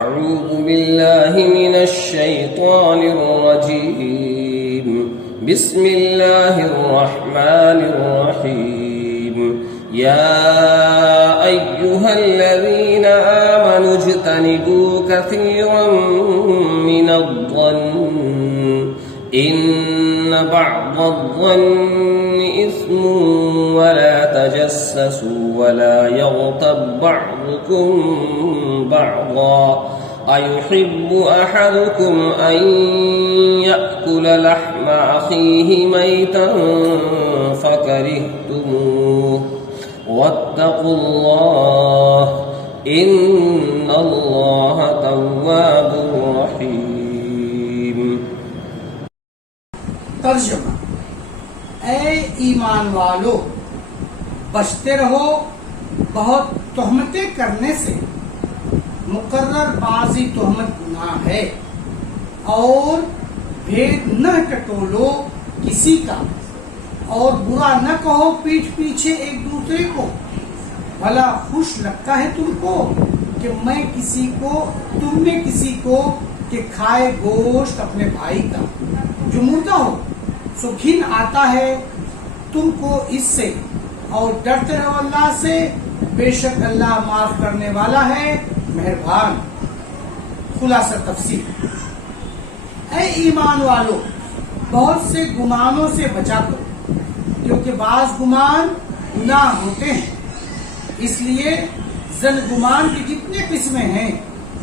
أعوذ بالله من الشيطان الرجيم. بسم الله الرحمن الرحيم. يا أيها الذين آمنوا اجتنبوا كثيرا من الظن إن بعض الظن إثم ولا تجسسوا ولا يغتب بعضكم بعضا أيحب أحدكم أن يأكل لحم أخيه ميتا فكرهتموه واتقوا الله إن الله تواب رحيم. ترجمہ: اے ایمان والو، بچتے رہو بہت تہمتیں کرنے سے. مقرر بازی تہمت گناہ ہے، اور بھید نہ ٹٹولو کسی کا، اور برا نہ کہو پیٹھ پیچھے ایک دوسرے کو. بھلا خوش لگتا ہے تم کو کہ تم میں کسی کو کہ کھائے گوشت اپنے بھائی کا جو مردہ ہو، سو گھن آتا ہے تم کو اس سے، اور ڈرتے رہو اللہ سے، بے شک اللہ معاف کرنے والا ہے، مہربان. خلاصہ تفسیر: اے ایمان والو، بہت سے گمانوں سے بچا کرو، کیونکہ بعض گمان گناہ ہوتے ہیں. اس لیے ظن گمان کی جتنے قسمیں ہیں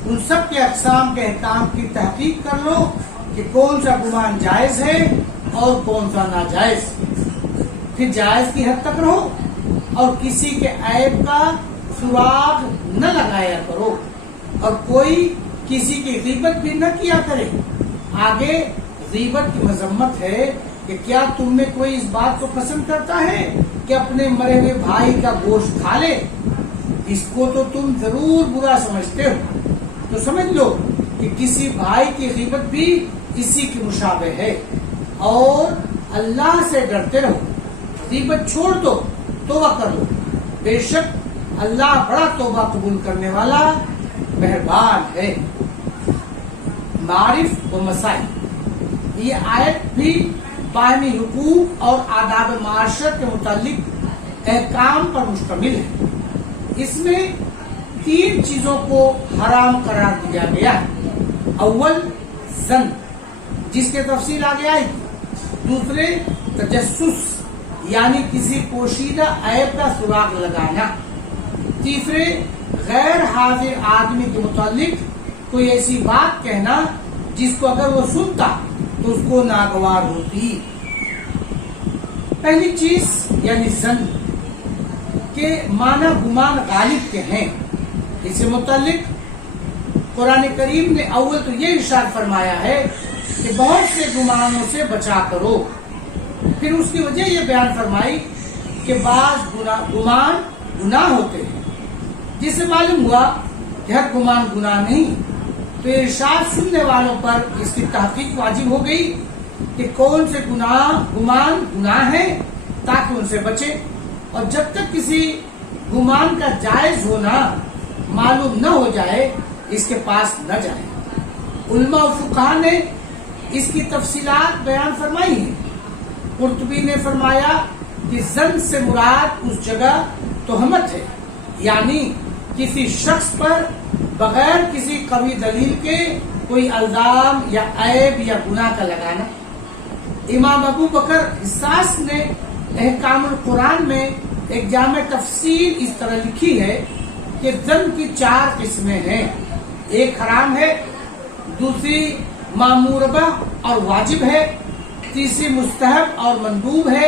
ان سب کے اقسام کے احکام کی تحقیق کر لو کہ کون سا گمان جائز ہے اور کون سا ناجائز. پھر جائز کی حد تک رہو، اور کسی کے عیب کا سراغ نہ لگایا کرو، اور کوئی کسی کی غیبت بھی نہ کیا کرے. آگے غیبت کی مذمت ہے کہ کیا تم میں کوئی اس بات کو پسند کرتا ہے کہ اپنے مرے ہوئے بھائی کا گوشت کھا لے؟ اس کو تو تم ضرور برا سمجھتے ہو. تو سمجھ لو کہ کسی بھائی کی غیبت بھی اسی کی مشابہ ہے، اور اللہ سے ڈرتے رہو. غیبت چھوڑ دو، توبہ کر لو، بے شک اللہ بڑا توبہ قبول کرنے والا مہربان ہے. معارف و مسائل: یہ آیت بھی باہمی حقوق اور آداب معاشرت کے متعلق احکام پر مشتمل ہے. اس میں 3 چیزوں کو حرام قرار دیا گیا ہے. اول ظن، جس کے تفصیل آگے آئے گی. دوسرے تجسس، یعنی کسی پوشیدہ عیب کا سراغ لگانا. تیسرے غیر حاضر آدمی کے متعلق کوئی ایسی بات کہنا جس کو اگر وہ سنتا تو اس کو ناگوار ہوتی. پہلی چیز یعنی ظن کے معنی گمان غالب کے ہیں. اس سے متعلق قرآن کریم نے اول تو یہ ارشاد فرمایا ہے کہ بہت سے گمانوں سے بچا کرو. پھر اس کی وجہ یہ بیان فرمائی کہ بعض گمان گناہ ہوتے ہیں، جس سے معلوم ہوا کہ ہر گمان گناہ نہیں. تو ارشاد سننے والوں پر اس کی تحقیق واجب ہو گئی کہ کون سے گمان گناہ ہیں تاکہ ان سے بچے، اور جب تک کسی گمان کا جائز ہونا معلوم نہ ہو جائے اس کے پاس نہ جائے. علماء و فقہاء نے اس کی تفصیلات بیان فرمائی ہیں. قرطبی نے فرمایا کہ ظن سے مراد اس جگہ تہمت ہے، یعنی کسی شخص پر بغیر کسی قوی دلیل کے کوئی الزام یا عیب یا گناہ کا لگانا. امام ابو بکر حساس نے احکام القرآن میں ایک جامع تفصیل اس طرح لکھی ہے کہ ظن کی 4 قسمیں ہیں. ایک حرام ہے، دوسری ماموربہ اور واجب ہے، تیسری مستحب اور مندوب ہے،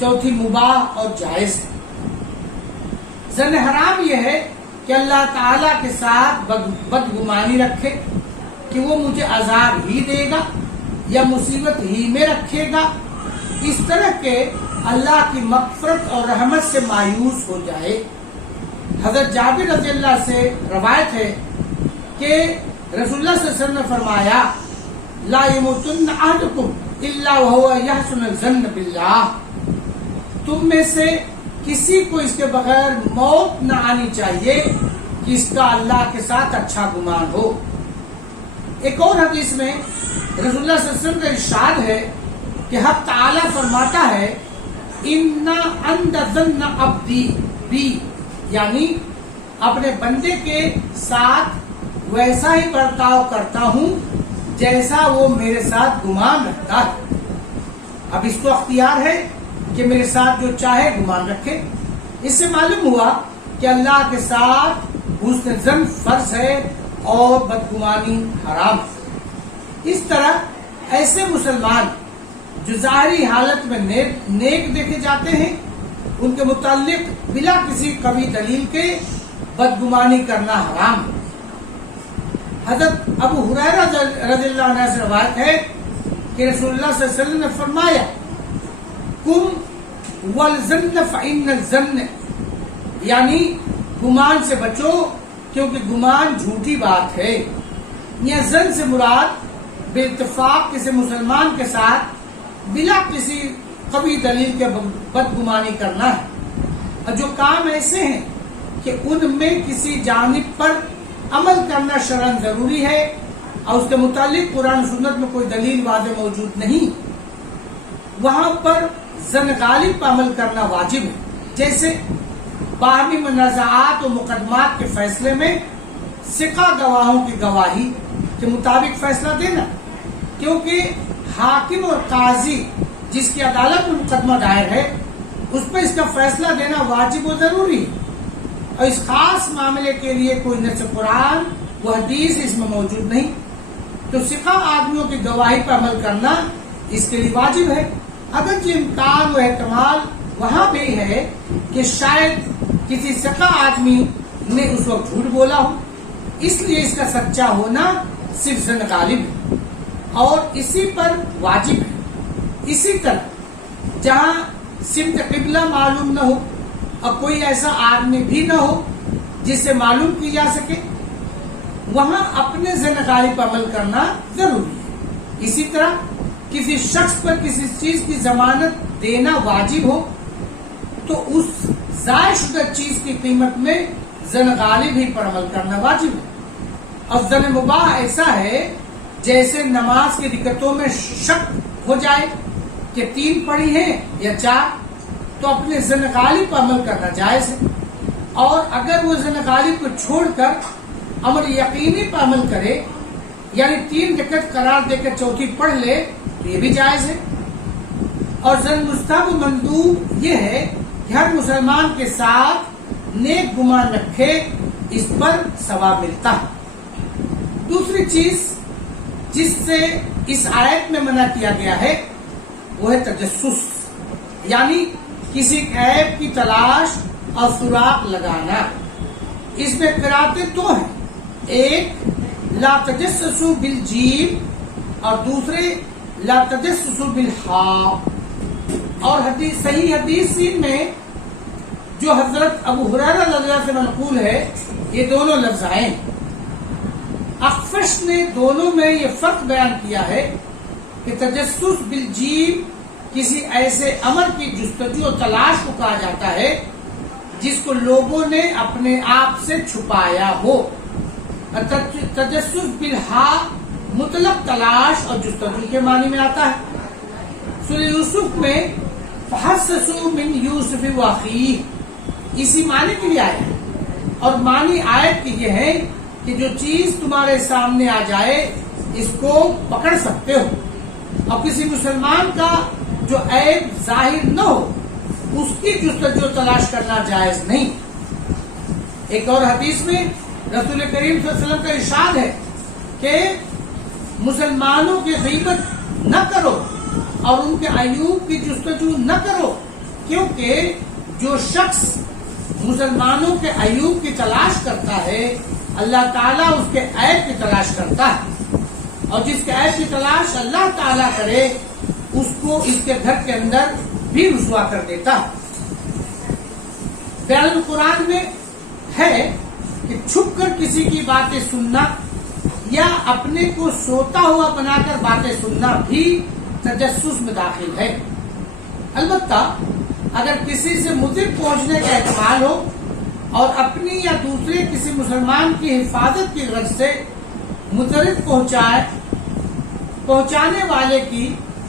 چوتھی مباح اور جائز ہے. ظن حرام یہ ہے کہ اللہ تعالی کے ساتھ بدگمانی رکھے کہ وہ مجھے عذاب ہی دے گا یا مصیبت ہی میں رکھے گا. اس طرح کے اللہ کی مغفرت اور رحمت سے مایوس ہو جائے. حضرت جابر رضی اللہ سے روایت ہے کہ رسول اللہ صلی اللہ علیہ وسلم نے فرمایا: لا یموتن احدکم الا وهو یحسن الظن باللہ. تم میں سے کسی کو اس کے بغیر موت نہ آنی چاہیے کہ اس کا اللہ کے ساتھ اچھا گمان ہو۔ ایک اور حدیث میں رسول اللہ صلی اللہ علیہ وسلم کا ارشاد ہے کہ حق تعالی فرماتا ہے اِنَّا عِنْدَ ظَنِّ عَبْدِي بِي، یعنی اپنے بندے کے ساتھ ویسا ہی برتاؤ کرتا ہوں جیسا وہ میرے ساتھ گمان رکھتا ہے۔ اب اس کو اختیار ہے کہ میرے ساتھ جو چاہے گمان رکھے۔ اس سے معلوم ہوا کہ اللہ کے ساتھ حسن ظن فرض ہے اور بدگمانی حرام ہے۔ اس طرح ایسے مسلمان جو ظاہری حالت میں نیک دیکھے جاتے ہیں، ان کے متعلق بلا کسی قوی دلیل کے بدگمانی کرنا حرام ہے۔ حضرت ابو ہریرہ رضی اللہ عنہ سے روایت ہے کہ رسول اللہ صلی اللہ علیہ وسلم نے فرمایا کم والظن فإن الظن، یعنی گمان سے بچو کیونکہ گمان جھوٹی بات ہے۔ یہ ظن سے مراد بے اتفاق کسی مسلمان کے ساتھ بلا کسی قوی دلیل کے بدگمانی کرنا ہے، اور جو کام ایسے ہیں کہ ان میں کسی جانب پر عمل کرنا شرعاً ضروری ہے اور اس کے متعلق قرآن و سنت میں کوئی دلیل واضح موجود نہیں، وہاں پر ظن غالب پر عمل کرنا واجب ہے۔ جیسے باہمی منازعات و مقدمات کے فیصلے میں ثقہ گواہوں کی گواہی کے مطابق فیصلہ دینا، کیونکہ حاکم اور قاضی جس کی عدالت میں مقدمہ دائر ہے اس پہ اس کا فیصلہ دینا واجب و ضروری ہے، اور اس خاص معاملے کے لیے کوئی نص قرآن و حدیث اس میں موجود نہیں، تو ثقہ آدمیوں کی گواہی پر عمل کرنا اس کے لیے واجب ہے۔ اگرچہ امکان و احتمال وہاں بھی ہے کہ شاید کسی ثقہ آدمی نے اس وقت جھوٹ بولا ہو، اس لیے اس کا سچا ہونا صرف ظن غالب ہے اور اسی پر واجب ہے۔ اسی طرح جہاں سمت قبلہ معلوم نہ ہو اور کوئی ایسا آدمی بھی نہ ہو جس سے معلوم کی جا سکے، وہاں اپنے ظن غالب پر عمل کرنا ضروری ہے۔ اسی طرح کسی شخص پر کسی چیز کی ضمانت دینا واجب ہو تو اس ضائع شدہ چیز کی قیمت میں ظن غالب ہی پر عمل کرنا واجب ہے۔ اور ظن مباح ایسا ہے جیسے نماز کی رکعتوں میں شک ہو جائے کہ 3 پڑھی ہیں یا 4، تو اپنے ظن غالب پر عمل کرنا جائز ہے، اور اگر وہ ظن غالب کو چھوڑ کر امر یقینی پر عمل کرے، یعنی 3 رکعت قرار دے کر 4تھی پڑھ لے، تو یہ بھی جائز ہے۔ اور ظن مستحب و مندوب یہ ہے کہ ہر مسلمان کے ساتھ نیک گمان رکھے، اس پر ثواب ملتا ہے۔ دوسری چیز جس سے اس آیت میں منع کیا گیا ہے وہ ہے تجسس، یعنی کسی عیب کی تلاش اور سراغ لگانا۔ اس میں قراتیں 2 ہیں، ایک لا تجسسوا بالجیم اور دوسرے لا تجسسوا بالحاء۔ اور صحیح حدیث میں جو حضرت ابو ہریرہ رضی اللہ عنہ سے منقول ہے، یہ دونوں لفظ آئے ہیں۔ اخفش نے دونوں میں یہ فرق بیان کیا ہے کہ تجسس بالجیم کسی ایسے امر کی جستجو و تلاش کو کہا جاتا ہے جس کو لوگوں نے اپنے آپ سے چھپایا ہو، تجسس بالحاء مطلق تلاش اور جستجو کے معنی میں آتا ہے۔ سورہ یوسف میں فحسسوا من یوسف واخیہ اسی معنی کے لیے آیا ہے، اور معنی آیت کی یہ ہے کہ جو چیز تمہارے سامنے آ جائے اس کو پکڑ سکتے ہو، اور کسی مسلمان کا جو عیب ظاہر نہ ہو اس کی جستجو تلاش کرنا جائز نہیں۔ ایک اور حدیث میں رسول کریم صلی اللہ علیہ وسلم کا ارشاد ہے کہ مسلمانوں کی غیبت نہ کرو اور ان کے عیوب کی جستجو نہ کرو، کیونکہ جو شخص مسلمانوں کے عیوب کی تلاش کرتا ہے اللہ تعالیٰ اس کے عیب کی تلاش کرتا ہے، اور جس کے عیب کی تلاش اللہ تعالیٰ کرے اس کو اس کے گھر کے اندر بھی رسوا کر دیتا ہے۔ بیان القرآن میں ہے کہ چھپ کر کسی کی باتیں سننا یا اپنے کو سوتا ہوا بنا کر باتیں سننا بھی تجسس میں داخل ہے۔ البتہ اگر کسی سے مضر پہنچنے کا احتمال ہو اور اپنی یا دوسرے کسی مسلمان کی حفاظت کی غرض سے مضر پہنچانے والے کی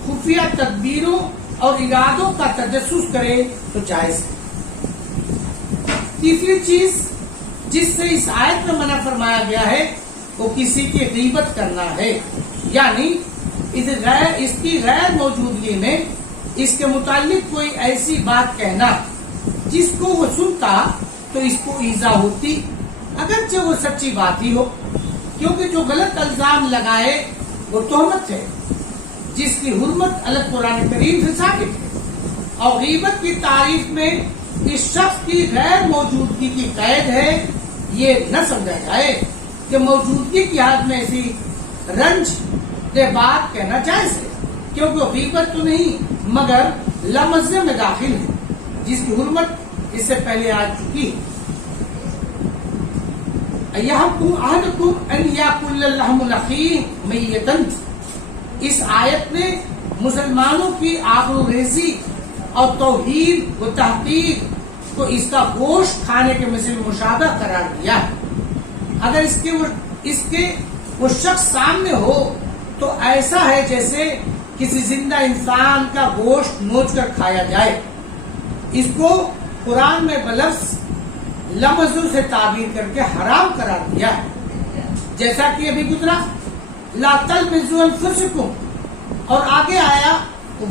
خفیہ تدبیروں اور ارادوں کا تجسس کرے تو جائز ہے۔ تیسری چیز جس سے اس آیت میں منع فرمایا گیا ہے وہ کسی کی غیبت کرنا ہے، یعنی اس کی غیر موجودگی میں اس کے متعلق کوئی ایسی بات کہنا جس کو وہ سنتا تو اس کو ایذا ہوتی، اگرچہ وہ سچی بات ہی ہو، کیونکہ جو غلط الزام لگائے وہ تہمت ہے جس کی حرمت الگ قرآن کریم سے ثابت ہے۔ اور غیبت کی تعریف میں اس شخص کی غیر موجودگی کی قید ہے، یہ نہ سمجھا جائے کہ موجودگی کی حالت میں ایسی رنج دہ بات کہنا جائز ہے، کیونکہ غیبت تو نہیں مگر لمزے میں داخل ہے جس کی حرمت اس سے پہلے آ چکی ہے۔ اَيَحْكُمُ أَحَدُكُمْ أَنْ يَأْكُلَ اللَّحْمُ الْأَخِيهِ مَيِّتًا، اس آیت نے مسلمانوں کی آبروریزی اور توہین و تحقیر کو اس کا گوشت کھانے کے مثل مشابہ قرار دیا ہے۔ اگر اس کے وہ شخص سامنے ہو تو ایسا ہے جیسے کسی زندہ انسان کا گوشت نوچ کر کھایا جائے۔ اس کو قرآن میں بلفظ لمزوں سے تعبیر کر کے حرام قرار دیا ہے، جیسا کہ ابھی گزرا لا تلمزوا انفسکم، اور آگے آیا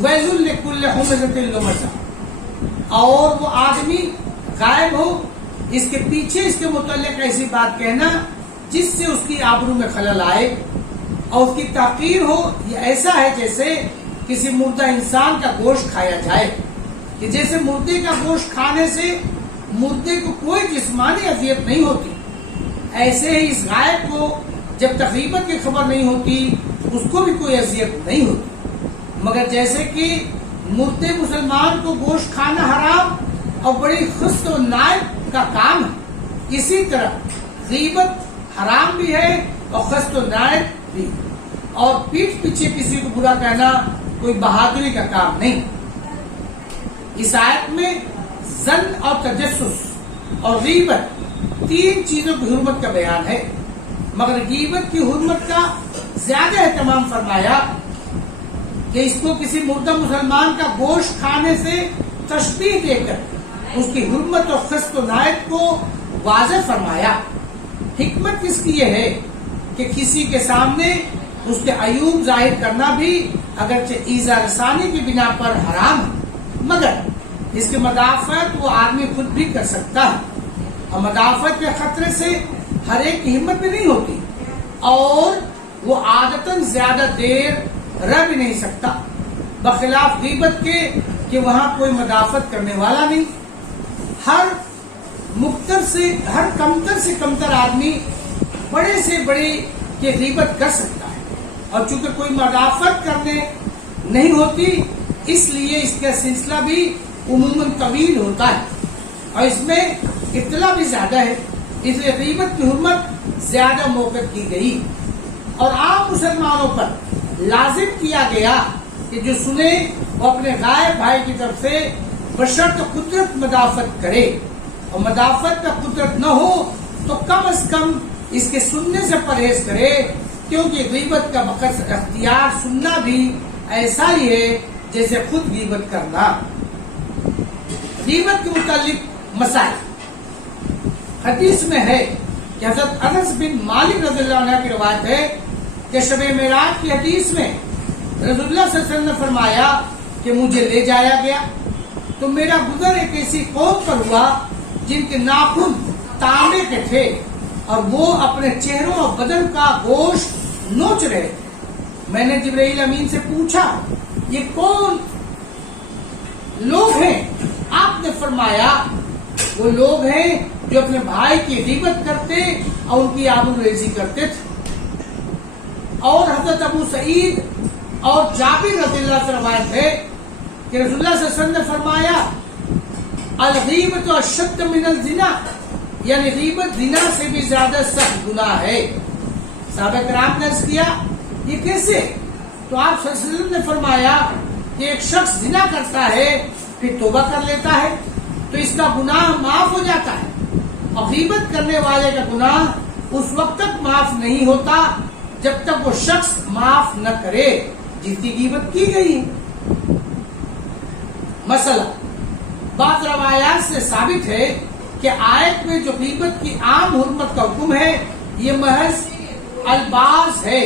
ویل لکل ہمزۃ لمزہ، اور وہ آدمی غائب ہو اس کے پیچھے اس کے متعلق ایسی بات کہنا جس سے اس کی آبرو میں خلل آئے اور اس کی تحقیر ہو، یہ ایسا ہے جیسے کسی مردہ انسان کا گوشت کھایا جائے، کہ جیسے مردے کا گوشت کھانے سے مردے کو کوئی جسمانی اذیت نہیں ہوتی، ایسے ہی اس غائب کو جب تک غیبت کی خبر نہیں ہوتی اس کو بھی کوئی اذیت نہیں ہوتی، مگر جیسے کہ مردے مسلمان کو گوشت کھانا حرام اور بڑی خست و نائب کا کام ہے، اسی طرح غیبت حرام بھی ہے اور خست و نائب بھی، اور پیٹھ پیچھے کسی کو برا کہنا کوئی بہادری کا کام نہیں۔ اس آیت میں ظن اور تجسس اور غیبت تین چیزوں کی حرمت کا بیان ہے، مگر غیبت کی حرمت کا زیادہ اہتمام فرمایا کہ اس کو کسی مردہ مسلمان کا گوشت کھانے سے تشبیہ دے کر اس کی حرمت اور خست و نائب کو واضح فرمایا۔ حکمت اس کی یہ ہے کہ کسی کے سامنے اس کے عیوب ظاہر کرنا بھی اگرچہ ایذا رسانی کی بنا پر حرام ہے، مگر اس کی مدافعت وہ آدمی خود بھی کر سکتا ہے، اور مدافعت کے خطرے سے ہر ایک کی ہمت بھی نہیں ہوتی، اور وہ عادتاً زیادہ دیر رہ بھی نہیں سکتا، بخلاف غیبت کے کہ وہاں کوئی مدافعت کرنے والا نہیں۔ ہر کمتر سے کمتر آدمی بڑے سے بڑے کی غیبت کر سکتا ہے، اور چونکہ کوئی مدافعت کرنے نہیں ہوتی اس لیے اس کا سلسلہ بھی عموماً طویل ہوتا ہے، اور اس میں اطلاع بھی زیادہ ہے، اس لیے غیبت کی حرمت زیادہ موقع کی گئی، اور عام مسلمانوں پر لازم کیا گیا کہ جو سنے وہ اپنے غائب بھائی کی طرف سے بشرط قدرت مدافعت کرے، اور مدافعت کا قدرت نہ ہو تو کم از کم اس کے سننے سے پرہیز کرے، کیونکہ غیبت کا بقص اختیار سننا بھی ایسا ہی ہے جیسے خود غیبت کرنا۔ غیبت کے متعلق مسائل حدیث میں ہے کہ حضرت انس بن مالک رضی اللہ عنہ کی روایت ہے کہ شب معراج کی حدیث میں رسول اللہ صلی اللہ علیہ وسلم نے فرمایا کہ مجھے لے جایا گیا تو میرا گزر ایک ایسی قوم پر ہوا جن کے ناخن تانبے کے تھے اور وہ اپنے چہروں اور بدن کا گوشت نوچ رہے تھے۔ میں نے جبرائیل امین سے پوچھا یہ کون لوگ ہیں؟ آپ نے فرمایا وہ لوگ ہیں جو اپنے بھائی کی غیبت کرتے اور ان کی آبروریزی کرتے تھے۔ اور حضرت ابو سعید اور جابر رضی اللہ سے روایت ہے کہ رسول اللہ صلی اللہ علیہ وسلم نے فرمایا الغیبت اشد من الزنا، یعنی غیبت زنا سے بھی زیادہ سخت گناہ ہے۔ صحابہ کرام نے عرض کیا یہ کیسے؟ تو آپ صلی اللہ علیہ وسلم نے فرمایا کہ ایک شخص زنا کرتا ہے پھر توبہ کر لیتا ہے تو اس کا گناہ معاف ہو جاتا ہے، اور غیبت کرنے والے کا گناہ اس وقت تک معاف نہیں ہوتا جب تک وہ شخص معاف نہ کرے جس کی غیبت کی گئی ہے۔ مثلا بعض روایات سے ثابت ہے کہ آیت میں جو غیبت کی عام حرمت کا حکم ہے یہ محض الباز ہے،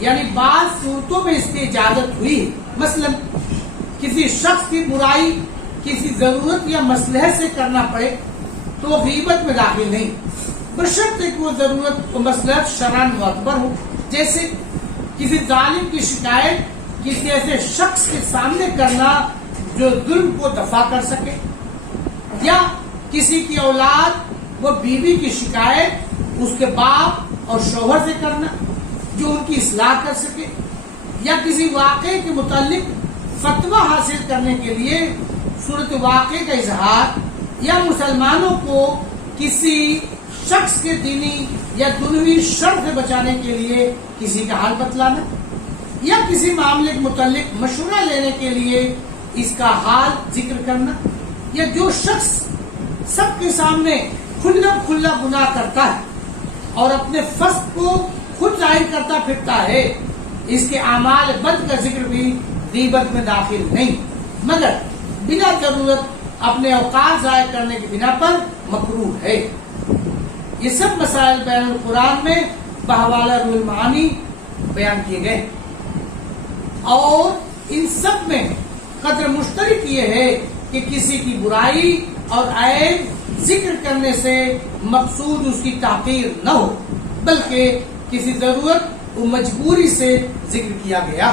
یعنی بعض صورتوں میں اس کی اجازت ہوئی ہے۔ مثلا کسی شخص کی برائی کسی ضرورت یا مصلحت سے کرنا پڑے تو وہ غیبت میں داخل نہیں، بشرطے کہ وہ ضرورت و مصلحت شرعاً معتبر ہو، جیسے کسی ظالم کی شکایت کسی ایسے شخص کے سامنے کرنا جو ظلم کو دفع کر سکے، یا کسی کی اولاد و بیوی کی شکایت اس کے باپ اور شوہر سے کرنا جو ان کی اصلاح کر سکے، یا کسی واقعے کے متعلق فتویٰ حاصل کرنے کے لیے صورت واقعے کا اظہار، یا مسلمانوں کو کسی شخص کے دینی یا دنیوی شر سے بچانے کے لیے کسی کا حال بتلانا، یا کسی معاملے کے متعلق مشورہ لینے کے لیے اس کا حال ذکر کرنا، یا جو شخص سب کے سامنے کھلا کھلا گناہ کرتا ہے اور اپنے فسق کو خود ظاہر کرتا پھرتا ہے، اس کے اعمال بد کا ذکر بھی غیبت میں داخل نہیں، مگر بنا ضرورت اپنے اوقات ضائع کرنے کی بنا پر مکروہ ہے۔ یہ سب مسائل بین القرآن میں بحوالہ روح المعانی بیان کیے گئے، اور ان سب میں قدر مشترک یہ ہے کہ کسی کی برائی اور عیب ذکر کرنے سے مقصود اس کی تحقیر نہ ہو، بلکہ کسی ضرورت و مجبوری سے ذکر کیا گیا۔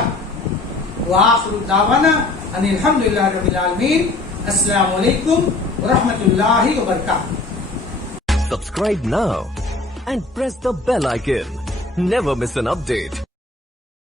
وآخر دعوانا ان الحمدللہ رب العالمین۔ السلام علیکم ورحمۃ اللہ وبرکاتہ۔ Subscribe now and press the bell icon. Never miss an update.